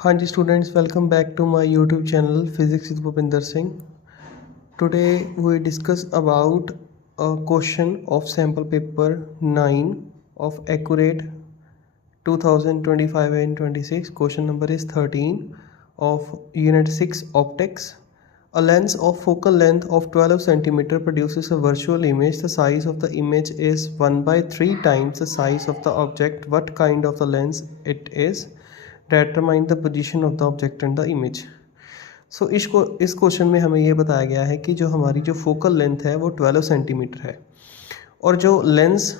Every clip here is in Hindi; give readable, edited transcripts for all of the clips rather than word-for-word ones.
हाँ जी students, welcome back to my YouTube channel physics with Bhupinder Singh. Today we discuss about a question of sample paper 9 of accurate 2025 and 26. Question number is 13 of unit 6 optics. A lens of focal length of 12 centimeter produces a virtual image. The size of the image is 1 by 3 times the size of the object. What kind of the lens it is? Determine the position of the object and the image. सो इस क्वेश्चन में हमें ये बताया गया है कि जो हमारी जो फोकल लेंथ है वो 12 सेंटीमीटर है और जो लेंस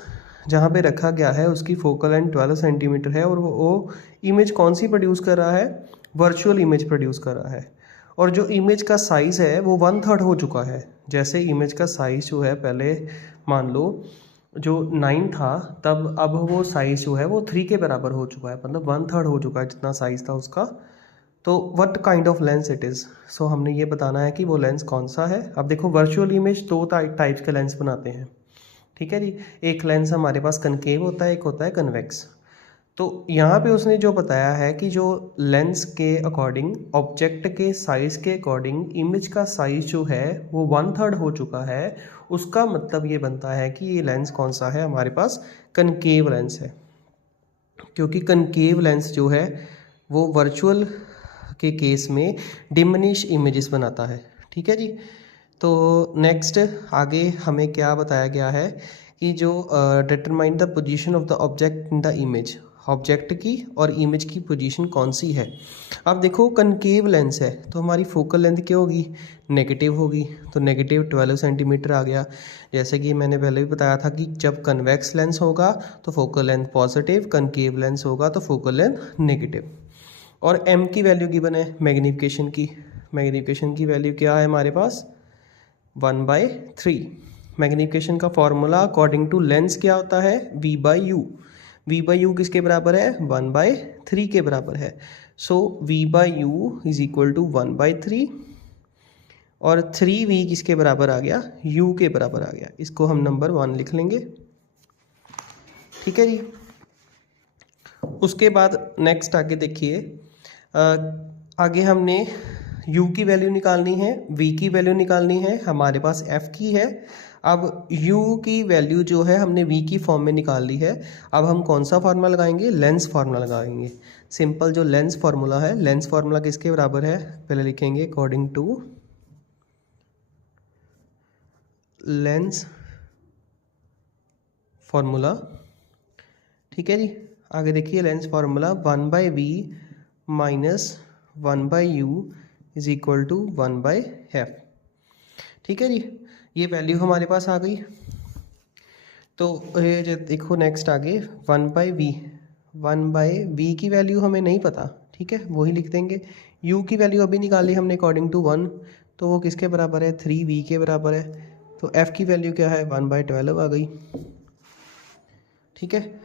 जहाँ पे रखा गया है उसकी फोकल लेंथ 12 सेंटीमीटर है और वो इमेज कौन सी प्रोड्यूस कर रहा है? वर्चुअल इमेज प्रोड्यूस कर रहा है। और जो इमेज का साइज़ है वो 1/3 हो चुका है। जैसे इमेज का साइज़ जो है, पहले मान लो जो 9 था तब अब वो साइज़ जो है वो 3 के बराबर हो चुका है, मतलब 1/3 हो चुका है जितना साइज़ था उसका। तो what kind of lens it is. So हमने ये बताना है कि वो लेंस कौन सा है। अब देखो, वर्चुअल इमेज दो टाइप्स के लेंस बनाते हैं, ठीक है जी। एक लेंस हमारे पास कनकेव होता है, एक होता है कन्वेक्स। तो यहाँ पे उसने जो बताया है कि जो लेंस के अकॉर्डिंग, ऑब्जेक्ट के साइज़ के अकॉर्डिंग इमेज का साइज़ जो है वो 1/3 हो चुका है। उसका मतलब ये बनता है कि ये लेंस कौन सा है? हमारे पास कनकेव लेंस है, क्योंकि कनकेव लेंस जो है वो वर्चुअल के केस में डिमिनिश इमेजेस बनाता है, ठीक है जी। तो नेक्स्ट आगे हमें क्या बताया गया है कि जो determine the position of the object in the image, object की और इमेज की पोजीशन कौन सी है। अब देखो, कनकेव लेंस है तो हमारी फोकल लेंथ क्या होगी? नेगेटिव होगी। तो नेगेटिव 12 सेंटीमीटर आ गया। जैसे कि मैंने पहले भी बताया था कि जब कन्वेक्स लेंस होगा तो focal length positive, concave lens होगा तो फोकल लेंथ नेगेटिव। और m की वैल्यू गिवन है मैग्नीफिकेशन की। मैग्नीफिकेशन की वैल्यू क्या है हमारे पास? 1/3। मैग्नीफिकेशन का फॉर्मूला अकॉर्डिंग टू लेंस क्या होता है? v/u। v/u किसके बराबर है? 1/3 के बराबर है। सो v/u इज इक्वल टू 1/3 और 3v किसके बराबर आ गया? u के बराबर आ गया। इसको हम नंबर 1 लिख लेंगे, ठीक है जी। उसके बाद नेक्स्ट आगे देखिए, आगे हमने u की वैल्यू निकालनी है, v की वैल्यू निकालनी है, हमारे पास f की है। अब u की वैल्यू जो है हमने v की फॉर्म में निकाल ली है। अब हम कौन सा फार्मूला लगाएंगे? लेंस फार्मूला लगाएंगे। सिंपल जो लेंस फार्मूला है, लेंस फार्मूला किसके बराबर है? पहले लिखेंगे अकॉर्डिंग टू लेंस फार्मूला, ठीक है जी। आगे देखिए, lens formula 1/v minus 1/u is equal to 1/f, ठीक है जी। ये वैल्यू हमारे पास आ गई। तो ये देखो नेक्स्ट आगे 1/v की वैल्यू हमें नहीं पता, ठीक है, वही लिख देंगे। u की वैल्यू अभी निकाली हमने अकॉर्डिंग टू 1, तो वो किसके बराबर है? 3v के बराबर है। तो f की वैल्यू क्या है? 1/12 आ गई, ठीक है।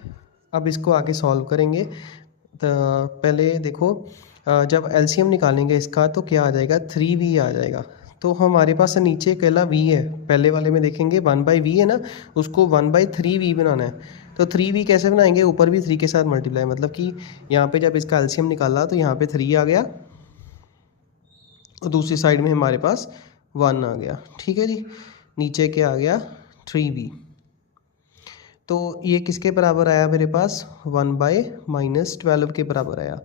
अब इसको आगे सॉल्व करेंगे। तो पहले देखो, जब एलसीएम निकालेंगे इसका तो क्या आ जाएगा? 3v आ जाएगा। तो हमारे पास नीचे अकेला v है, पहले वाले में देखेंगे 1/v है ना, उसको 1/3v बनाना है। तो 3v कैसे बनाएंगे? ऊपर भी 3 के साथ मल्टीप्लाई, मतलब कि यहाँ पे जब इसका एलसीएम निकाला तो यहाँ पे 3 आ गया और दूसरी साइड में हमारे पास 1 आ गया, ठीक है जी। नीचे क्या आ गया? 3v। तो ये किसके बराबर आया मेरे पास? 1/-12 के बराबर आया।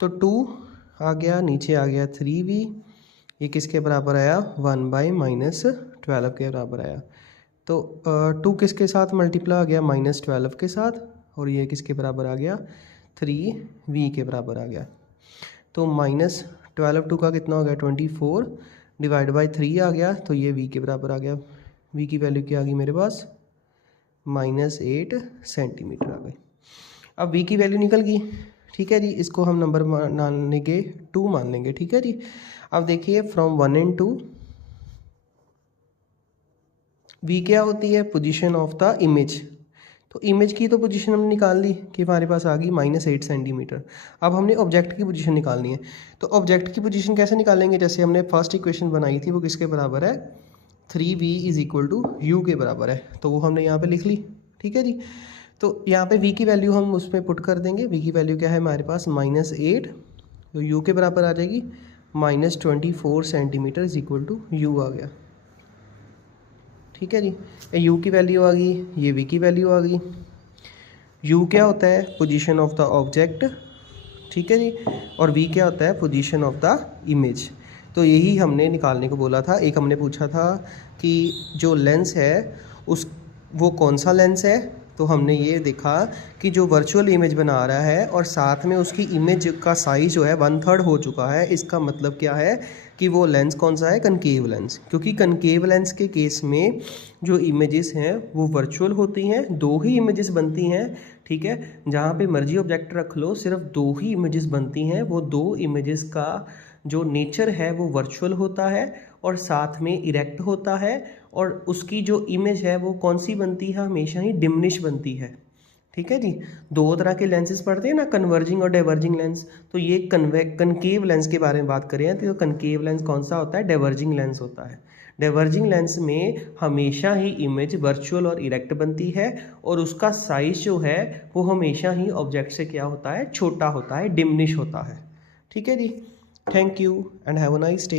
तो 2 आ गया, नीचे आ गया 3v। ये किसके बराबर आया? 1/-12 के बराबर आया। तो 2 किसके साथ मल्टीप्लाई आ गया? -12 के साथ। और ये किसके बराबर आ गया? 3v के बराबर आ गया। तो -12 2 का कितना हो गया? 24 डिवाइड बाई 3 आ गया, तो ये v के बराबर आ गया। v की वैल्यू क्या आ गई मेरे पास? -8 सेंटीमीटर आ गई। अब v की वैल्यू निकल गई, ठीक है जी। इसको हम नंबर मान लेंगे 2 मान लेंगे, ठीक है जी। अब देखिए, फ्रॉम 1 and 2 v क्या होती है? Position of the image. तो इमेज की तो पोजीशन हमने निकाल ली कि हमारे पास आ गई -8 सेंटीमीटर। अब हमने ऑब्जेक्ट की पोजीशन निकालनी है। तो ऑब्जेक्ट की पोजीशन कैसे निकालेंगे? जैसे हमने फर्स्ट इक्वेशन बनाई थी, वो किसके बराबर है? 3v is equal to u के बराबर है, तो वो हमने यहाँ पे लिख ली, ठीक है जी। तो यहाँ पे v की वैल्यू हम उसमें पुट कर देंगे। v की वैल्यू क्या है हमारे पास? -8 तो u के बराबर आ जाएगी -24 centimetre is equal to u आ गया। ठीक है जी, ये u की वैल्यू आ गई, ये v की वैल्यू आ गई। u क्या होता है? पोजीशन ऑफ द ऑब्जेक्ट, ठीक है जी, और v क्या होता है? Position of the image. तो यही हमने निकालने को बोला था। एक हमने पूछा था कि जो लेंस है उस वो कौन सा लेंस है, तो हमने ये देखा कि जो वर्चुअल इमेज बना रहा है और साथ में उसकी इमेज का साइज़ जो है 1/3 हो चुका है, इसका मतलब क्या है कि वो लेंस कौन सा है? Concave lens. क्योंकि कनकेव लेंस के केस में जो इमेजेस हैं वो वर्चुअल होती हैं, 2 ही इमेजेस बनती हैं। ठीक है, जहाँ पे मर्जी ऑब्जेक्ट रख लो, सिर्फ 2 ही इमेजेस बनती हैं। वो 2 इमेजेस का जो नेचर है वो वर्चुअल होता है और साथ में इरेक्ट होता है, और उसकी जो इमेज है वो कौन सी बनती है? हमेशा ही डिमिनिश बनती है। ठीक है जी, 2 तरह के लेंसेज पढ़ते हैं ना, कन्वर्जिंग और डाइवर्जिंग लेंस। तो ये कनकेव लेंस के बारे में बात करें तो कनकेव लेंस कौन सा होता है? डाइवर्जिंग लेंस होता है। डाइवर्जिंग लेंस में हमेशा ही इमेज वर्चुअल और इरेक्ट बनती है, और उसका साइज जो है वो हमेशा ही ऑब्जेक्ट से क्या होता है? छोटा होता है, डिमिनिश होता है। ठीक है जी, thank you and have a nice day.